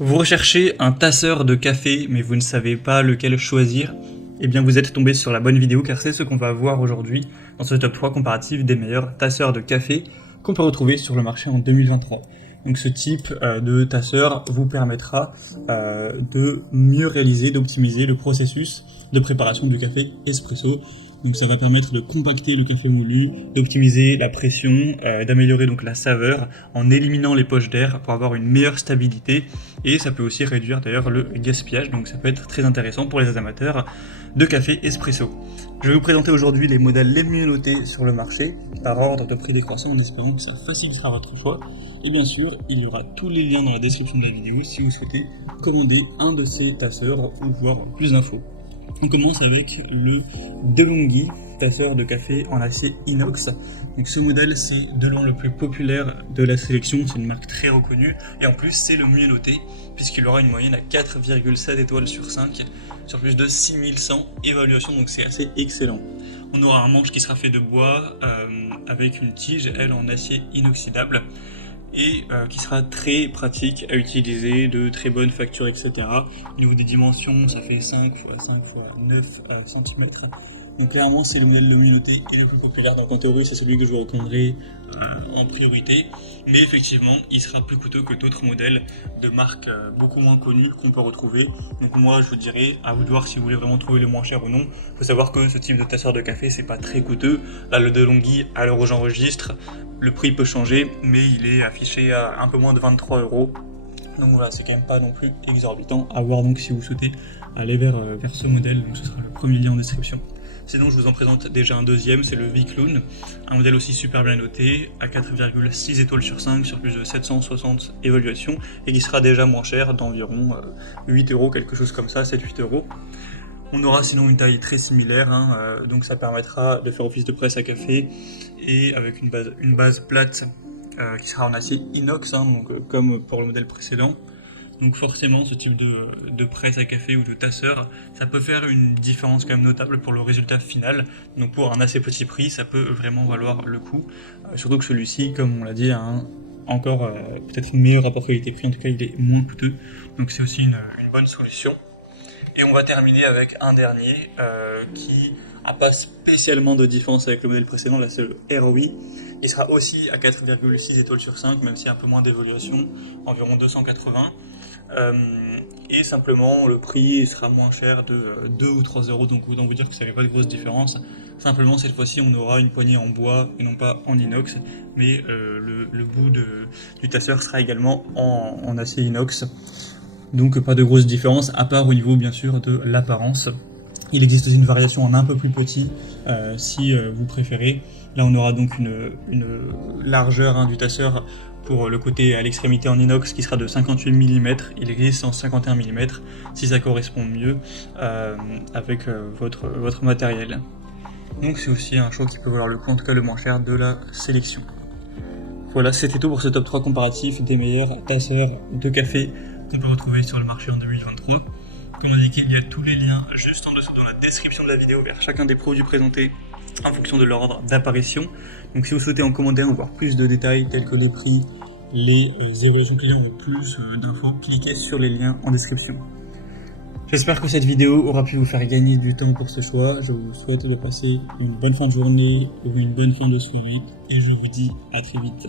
Vous recherchez un tasseur de café, mais vous ne savez pas lequel choisir? Eh bien, vous êtes tombé sur la bonne vidéo, car c'est ce qu'on va voir aujourd'hui dans ce top 3 comparatif des meilleurs tasseurs de café qu'on peut retrouver sur le marché en 2023. Donc ce type de tasseur vous permettra de mieux réaliser, d'optimiser le processus de préparation du café espresso. Donc ça va permettre de compacter le café moulu, d'optimiser la pression, d'améliorer donc la saveur en éliminant les poches d'air pour avoir une meilleure stabilité, et ça peut aussi réduire d'ailleurs le gaspillage, donc ça peut être très intéressant pour les amateurs de café espresso. Je vais vous présenter aujourd'hui les modèles les mieux notés sur le marché par ordre de prix décroissant en espérant que ça facilitera votre choix. Et bien sûr, il y aura tous les liens dans la description de la vidéo si vous souhaitez commander un de ces tasseurs ou voir plus d'infos. On commence avec le DeLonghi, tasseur de café en acier inox. Donc ce modèle, c'est de loin le plus populaire de la sélection, c'est une marque très reconnue, et en plus c'est le mieux noté, puisqu'il aura une moyenne à 4,7 étoiles sur 5, sur plus de 6100 évaluations, donc c'est assez excellent. On aura un manche qui sera fait de bois, avec une tige, elle, en acier inoxydable, et qui sera très pratique à utiliser, de très bonne facture, etc. Au niveau des dimensions, ça fait 5 x 5 x 9 cm. Donc clairement, c'est le modèle le mieux noté et le plus populaire. Donc en théorie, c'est celui que je vous recommanderais en priorité. Mais effectivement, il sera plus coûteux que d'autres modèles de marques beaucoup moins connues qu'on peut retrouver. Donc moi, je vous dirais, à vous de voir si vous voulez vraiment trouver le moins cher ou non. Il faut savoir que ce type de tasseur de café, c'est pas très coûteux. Là, le DeLonghi, à l'heure où j'enregistre, le prix peut changer, mais il est affiché à un peu moins de 23 €. Donc voilà, c'est quand même pas non plus exorbitant. À voir donc si vous souhaitez aller vers ce modèle. Donc ce sera le premier lien en description. Sinon, je vous en présente déjà un deuxième, c'est le Vicloon, un modèle aussi super bien noté, à 4,6 étoiles sur 5, sur plus de 760 évaluations, et qui sera déjà moins cher, d'environ 8 €, quelque chose comme ça, 7-8 €. On aura sinon une taille très similaire, donc ça permettra de faire office de presse à café, et avec une base plate qui sera en acier inox, donc, comme pour le modèle précédent. Donc forcément, ce type de presse à café ou de tasseur, ça peut faire une différence quand même notable pour le résultat final. Donc pour un assez petit prix, ça peut vraiment valoir le coup. Surtout que celui-ci, comme on l'a dit, a encore peut-être un meilleur rapport qualité-prix, en tout cas il est moins coûteux. Donc c'est aussi une bonne solution. Et on va terminer avec un dernier qui n'a pas spécialement de différence avec le modèle précédent, là c'est le ROI. Il sera aussi à 4,6 étoiles sur 5, même s'il y a un peu moins d'évaluation, environ 280. Et simplement le prix sera moins cher de 2 ou 3 €, donc autant vous dire que ça fait pas de grosse différence. Simplement cette fois-ci on aura une poignée en bois et non pas en inox, mais le bout du tasseur sera également en acier inox. Donc pas de grosse différence, à part au niveau bien sûr de l'apparence. Il existe aussi une variation en un peu plus petit si vous préférez. Là on aura donc une largeur du tasseur pour le côté à l'extrémité en inox qui sera de 58 mm. Il existe en 51 mm si ça correspond mieux avec votre matériel. Donc c'est aussi un choix qui peut valoir le coup, en tout cas le moins cher de la sélection. Voilà, c'était tout pour ce top 3 comparatif des meilleurs tasseurs de café qu'on peut retrouver sur le marché en 2023. Comme indiqué, il y a tous les liens juste en dessous dans la description de la vidéo vers chacun des produits présentés en fonction de leur ordre d'apparition. Donc si vous souhaitez en commander un ou voir plus de détails tels que les prix, les évaluations clients ou plus d'infos, cliquez sur les liens en description. J'espère que cette vidéo aura pu vous faire gagner du temps pour ce choix. Je vous souhaite de passer une bonne fin de journée ou une bonne fin de soirée et je vous dis à très vite.